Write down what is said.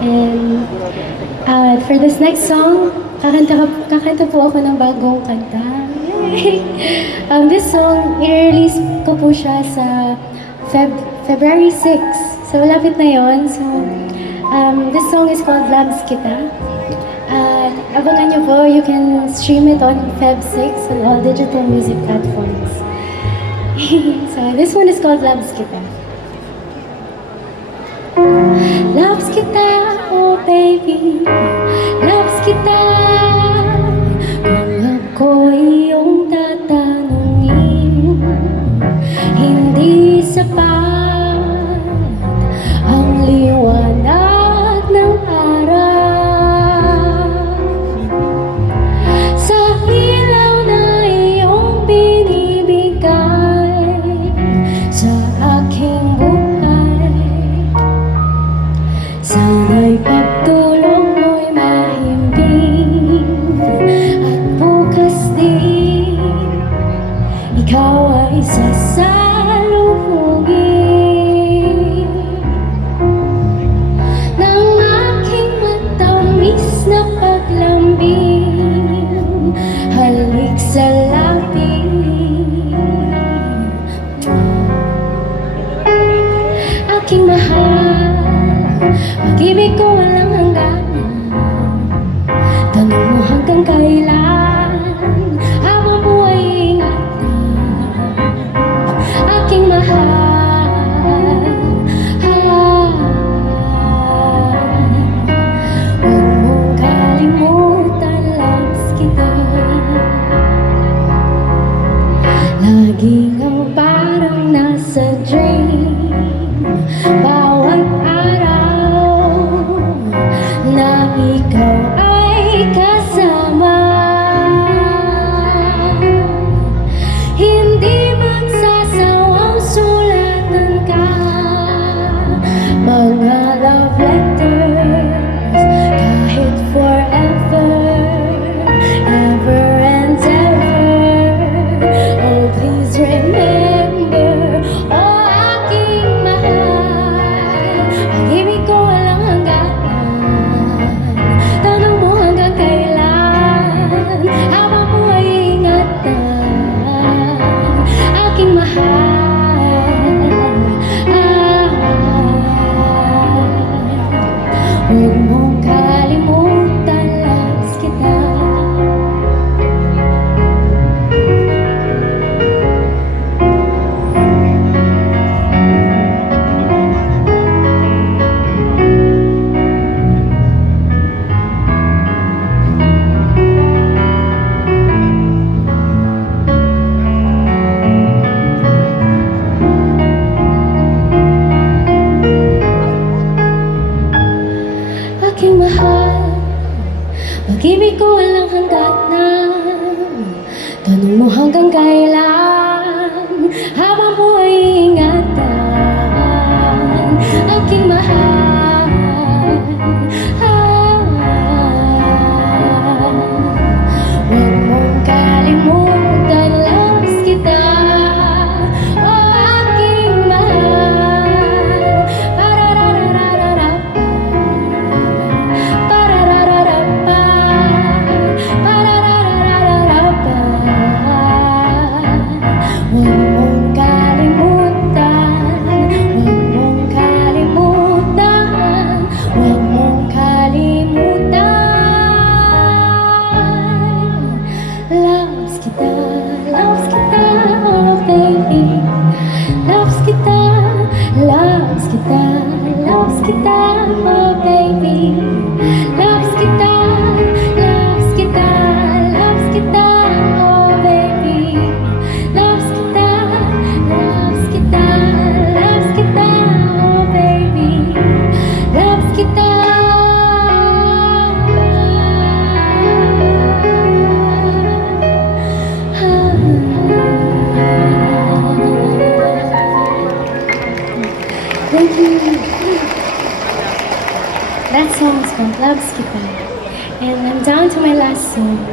And for this next song, kakanta po ako ng bagong kanta. Yay! This song, i-release ko po siya sa February 6. So, malapit na yon. So, this song is called Loves Kita. Abangan nyo po, you can stream it on Feb 6 on all digital music platforms. So, this one is called Loves Kita. Loves kita, oh baby, loves kita. Kung ako iyong tatanungin, hindi sapat ang liwanag ng araw. Sa ilaw na iyong binibigay sa aking buhay, sana'y pagtulong mo'y mahimbing, at bukas din ikaw ay sasalubungin ng aking matamis na paglambing. Halik sa labi, aking mahal, pag-ibig ko walang hangganan. Tanong mo hanggang kailan, habang buhay ingatan. Aking mahal, huwag mong kalimutan, loves kita. Laging ang parang nasa dream, bawat araw na ikaw ay kasama. Hindi magsasawang sulatan ka mga love letters, kahit forever, ever and ever. Oh, please remember, oh aking mahal, pag-ibig ko walang hangganan. Tanong mo hanggang kailan, habang buhay ingatan. Aking mahal, huwag mong kalimutan, loves kita. Aking mahal, pag-ibig ko walang hangganan. Tanong mo hanggang kailan, habang buhay ingatan. Aking mahal, huwag mong kalimutan, loves kita. Oh aking mahal, parararararapa, pararararapa, parararararapa. Huwag mong kalimutan, huwag mong kalimutan, huwag mong kalimutan. Loves kita, oh baby, loves kita, loves kita, loves kita, oh baby, loves kita, loves kita, loves kita, oh baby, loves kita, loves kita, loves kita, oh baby, loves kita. Thank you. That song is called Loves Kita. And I'm down to my last song.